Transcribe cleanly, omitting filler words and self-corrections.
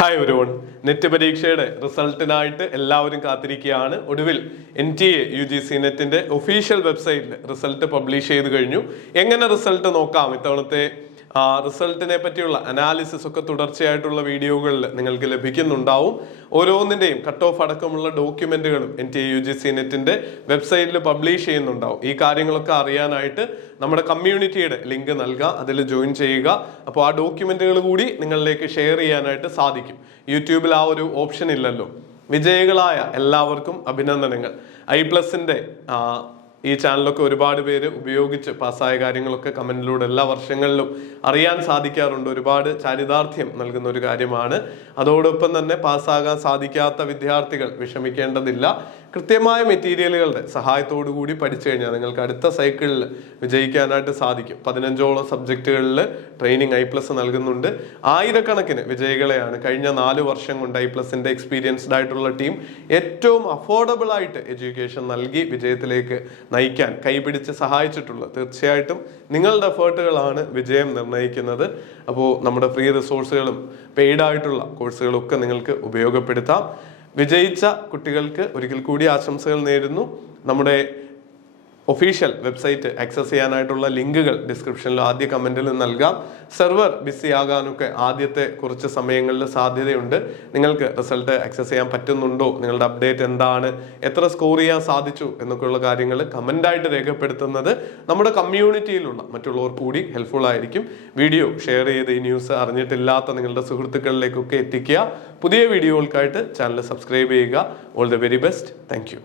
Hi everyone. Net പരീക്ഷയുടെ റിസൾട്ടിനായിട്ട് എല്ലാവരും കാത്തിരിക്കുകയാണ്. ഒടുവിൽ NTA UGC നെറ്റിന്റെ ഒഫീഷ്യൽ വെബ്സൈറ്റിൽ റിസൾട്ട് പബ്ലിഷ് ചെയ്ത് കഴിഞ്ഞു. എങ്ങനെ റിസൾട്ട് നോക്കാം, ഇത്തവണത്തെ റിസൾട്ടിനെ പറ്റിയുള്ള അനാലിസിസ് ഒക്കെ തുടർച്ചയായിട്ടുള്ള വീഡിയോകളിൽ നിങ്ങൾക്ക് ലഭിക്കുന്നുണ്ടാവും. ഓരോന്നിന്റെയും കട്ട് ഓഫ് അടക്കമുള്ള ഡോക്യുമെന്റുകളും NTA UGC നെറ്റിന്റെ വെബ്സൈറ്റിൽ പബ്ലിഷ് ചെയ്യുന്നുണ്ടാവും. ഈ കാര്യങ്ങളൊക്കെ അറിയാനായിട്ട് നമ്മുടെ കമ്മ്യൂണിറ്റിയുടെ ലിങ്ക് നൽകുക, അതിൽ ജോയിൻ ചെയ്യുക. അപ്പോൾ ആ ഡോക്യുമെന്റുകൾ കൂടി നിങ്ങളിലേക്ക് ഷെയർ ചെയ്യാനായിട്ട് സാധിക്കും. യൂട്യൂബിൽ ആ ഒരു ഓപ്ഷൻ ഇല്ലല്ലോ. വിജയികളായ എല്ലാവർക്കും അഭിനന്ദനങ്ങൾ. i+ന്റെ ഈ ചാനലൊക്കെ ഒരുപാട് പേര് ഉപയോഗിച്ച് പാസ്സായ കാര്യങ്ങളൊക്കെ കമന്റിലൂടെ എല്ലാ വർഷങ്ങളിലും അറിയാൻ സാധിക്കാറുണ്ട്. ഒരുപാട് ചാരിതാർത്ഥ്യം നൽകുന്ന ഒരു കാര്യമാണ്. അതോടൊപ്പം തന്നെ പാസ്സാകാൻ സാധിക്കാത്ത വിദ്യാർത്ഥികൾ വിഷമിക്കേണ്ടതില്ല. കൃത്യമായ മെറ്റീരിയലുകളുടെ സഹായത്തോടു കൂടി പഠിച്ചു കഴിഞ്ഞാൽ നിങ്ങൾക്ക് അടുത്ത സൈക്കിളിൽ വിജയിക്കാനായിട്ട് സാധിക്കും. 15ഓളം സബ്ജക്റ്റുകളിൽ ട്രെയിനിങ് i+ നൽകുന്നുണ്ട്. ആയിരക്കണക്കിന് വിജയികളെയാണ് കഴിഞ്ഞ 4 വർഷം കൊണ്ട് i+ന്റെ എക്സ്പീരിയൻസ്ഡ് ആയിട്ടുള്ള ടീം ഏറ്റവും അഫോർഡബിൾ ആയിട്ട് എഡ്യൂക്കേഷൻ നൽകി വിജയത്തിലേക്ക് നയിക്കാൻ കൈപിടിച്ച് സഹായിച്ചിട്ടുള്ളത്. തീർച്ചയായിട്ടും നിങ്ങളുടെ എഫേർട്ടുകളാണ് വിജയം നിർണ്ണയിക്കുന്നത്. അപ്പോൾ നമ്മുടെ ഫ്രീ റിസോഴ്സുകളും പെയ്ഡ് ആയിട്ടുള്ള കോഴ്സുകളും ഒക്കെ നിങ്ങൾക്ക് ഉപയോഗപ്പെടുത്താം. വിജയിച്ച കുട്ടികൾക്ക് ഒരിക്കൽ കൂടി ആശംസകൾ നേരുന്നു. നമ്മുടെ ഒഫീഷ്യൽ വെബ്സൈറ്റ് ആക്സസ് ചെയ്യാനായിട്ടുള്ള ലിങ്കുകൾ ഡിസ്ക്രിപ്ഷനിൽ ആദ്യ കമന്റിൽ നൽകാം. സെർവർ ബിസി ആകാനൊക്കെ ആദ്യത്തെ കുറച്ച് സമയങ്ങളിൽ സാധ്യതയുണ്ട്. നിങ്ങൾക്ക് റിസൾട്ട് ആക്സസ് ചെയ്യാൻ പറ്റുന്നുണ്ടോ, നിങ്ങളുടെ അപ്ഡേറ്റ് എന്താണ്, എത്ര സ്കോർ ചെയ്യാൻ സാധിച്ചു എന്നൊക്കെയുള്ള കാര്യങ്ങൾ കമൻ്റായിട്ട് രേഖപ്പെടുത്തുന്നത് നമ്മുടെ കമ്മ്യൂണിറ്റിയിലുള്ള മറ്റുള്ളവർ കൂടി ഹെൽപ്ഫുൾ ആയിരിക്കും. വീഡിയോ ഷെയർ ചെയ്ത് ഈ ന്യൂസ് അറിഞ്ഞിട്ടില്ലാത്ത നിങ്ങളുടെ സുഹൃത്തുക്കളിലേക്കൊക്കെ എത്തിക്കുക. പുതിയ വീഡിയോകൾക്കായിട്ട് ചാനൽ സബ്സ്ക്രൈബ് ചെയ്യുക. All the very best. Thank you.